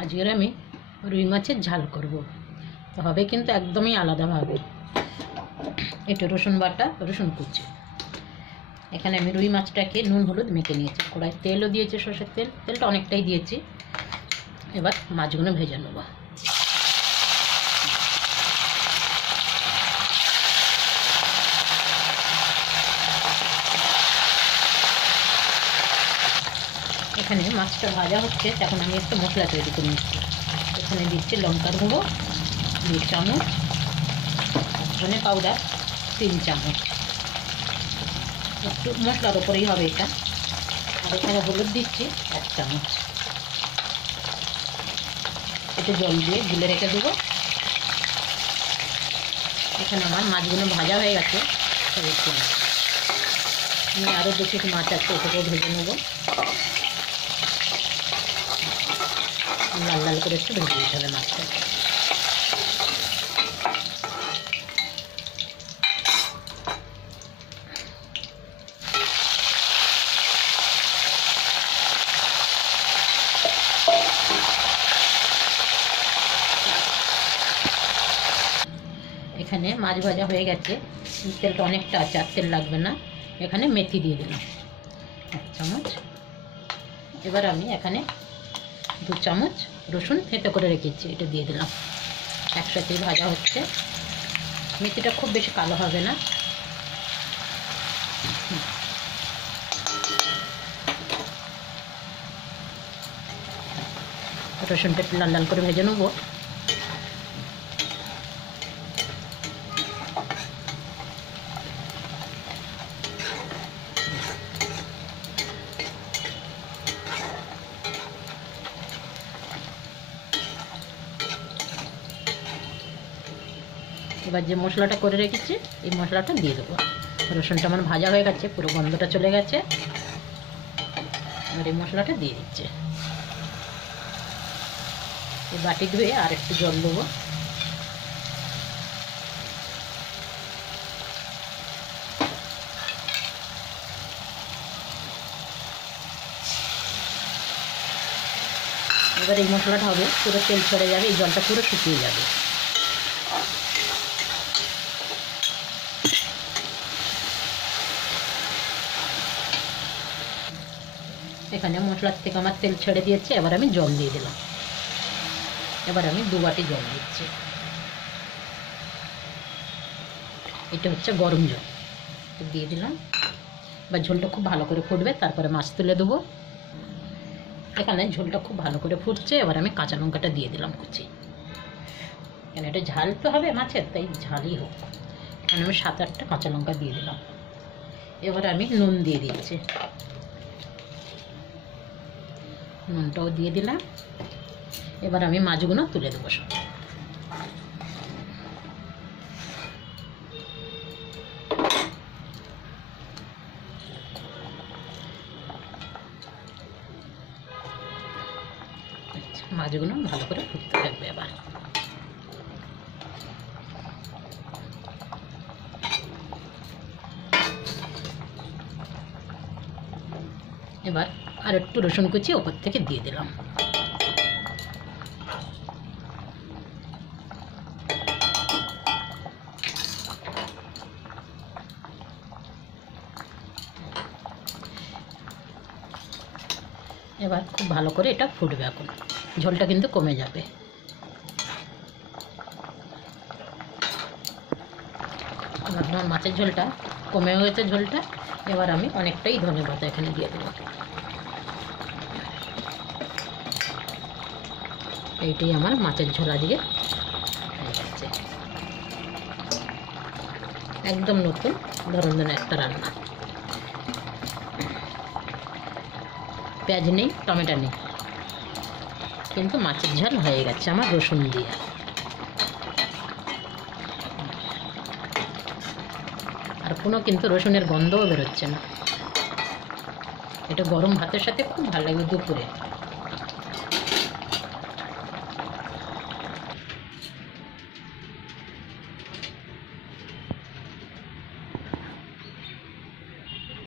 আজকের আমি রুই মাছের ঝাল করব, হবে কিন্তু একদমই আলাদাভাবে। একটু রসুন বাটা, রসুন কুচি। এখানে আমি রুই মাছটাকে নুন হলুদ মেখে নিয়েছি, কড়াই তেলও দিয়েছি, সর্ষের তেল, তেলটা অনেকটাই দিয়েছি। এবার মাছগুলো ভেজে নেব। এখানে মাছটা ভাজা হচ্ছে, এখন আমি একটু মশলা তৈরি করে নিচ্ছি। এখানে দিচ্ছি লঙ্কার গুঁড়ো 2 চামচ, ধনে পাউডার 3 চামচ, একটু মশলার ওপরেই হবে এটা। আর এখানে হলুদ দিচ্ছি 1 চামচ। একটু জল দিয়ে গুলে রেখে দেবো। এখানে আমার মাছগুলো ভাজা হয়ে গেছে। আমি আরও 2 পিস মাছ আছে, ওটাকেও ভেজে নেবো। লাল লাল করে একটু ভেজে দিতে হবে মাছটা। এখানে মাছ ভাজা হয়ে গেছে, তেলটা অনেকটা আছে, আর তেল লাগবে না। এখানে মেথি দিয়ে দিলাম 1 চামচ। এবার আমি এখানে 2 চামচ রসুন থেঁতো করে রেখেছি, এটা দিয়ে দিলাম। একসাথেই ভাজা হচ্ছে। মেথিটা খুব বেশি কালো হবে না। রসুনটা একটু লাল লাল করে ভেজে নেবো। এবার যে মশলাটা করে রেখেছি, এই মশলাটা দিয়ে দেবো। রসুনটা আমার ভাজা হয়ে গেছে, পুরো গন্ধটা চলে গেছে। আর এই মশলাটা দিয়ে দিচ্ছে। এই বাটি ধুয়ে আর একটু জল দেবো। এবার এই মশলাটা হবে, পুরো তেল ছেড়ে যাবে, এই জলটা পুরো শুকিয়ে যাবে। এখানে মশলার থেকে আমার তেল ছেড়ে দিয়েছে। এবার আমি জল দিয়ে দিলাম। এবার আমি 2 বাটি জল দিচ্ছি। এটা হচ্ছে গরম জল, দিয়ে দিলাম। এবার ঝোলটা খুব ভালো করে ফুটবে, তারপরে মাছ তুলে দেবো। এখানে ঝোলটা খুব ভালো করে ফুটছে। এবার আমি কাঁচা লঙ্কাটা দিয়ে দিলাম কুচি। এখানে এটা ঝাল তো হবে মাছের, তাই ঝালই হোক। এখানে আমি 7-8টা কাঁচা লঙ্কা দিয়ে দিলাম। এবার আমি নুন দিয়ে দিচ্ছি, নুনটাও দিয়ে দিলাম। এবার আমি মাছগুলো তুলে দেবো সব। মাছগুলো ভালো করে ফুটতে থাকবে। এবার আর একটু রসুন কুচি ওপর থেকে দিয়ে দিলাম। এবার খুব ভালো করে এটা ফুটবে। এখন ঝোলটা কিন্তু কমে যাবে। আমার মাছের ঝোলটা কমে হয়েছে ঝোলটা। এবার আমি অনেকটাই ধনে পাতা এখানে দিয়ে দেবো। এইটাই আমার মাছের ঝোল আজকে হয়ে যাচ্ছে। একদম নতুন ধরনের একটা রান্না। পেঁয়াজ নেই, টমেটো নেই, কিন্তু মাছের ঝাল হয়ে গেছে আমার রসুন দিয়ে। আর কোনো কিন্তু রসুনের গন্ধও বেরোচ্ছে না। এটা গরম ভাতের সাথে খুব ভালো লাগবে দুপুরে।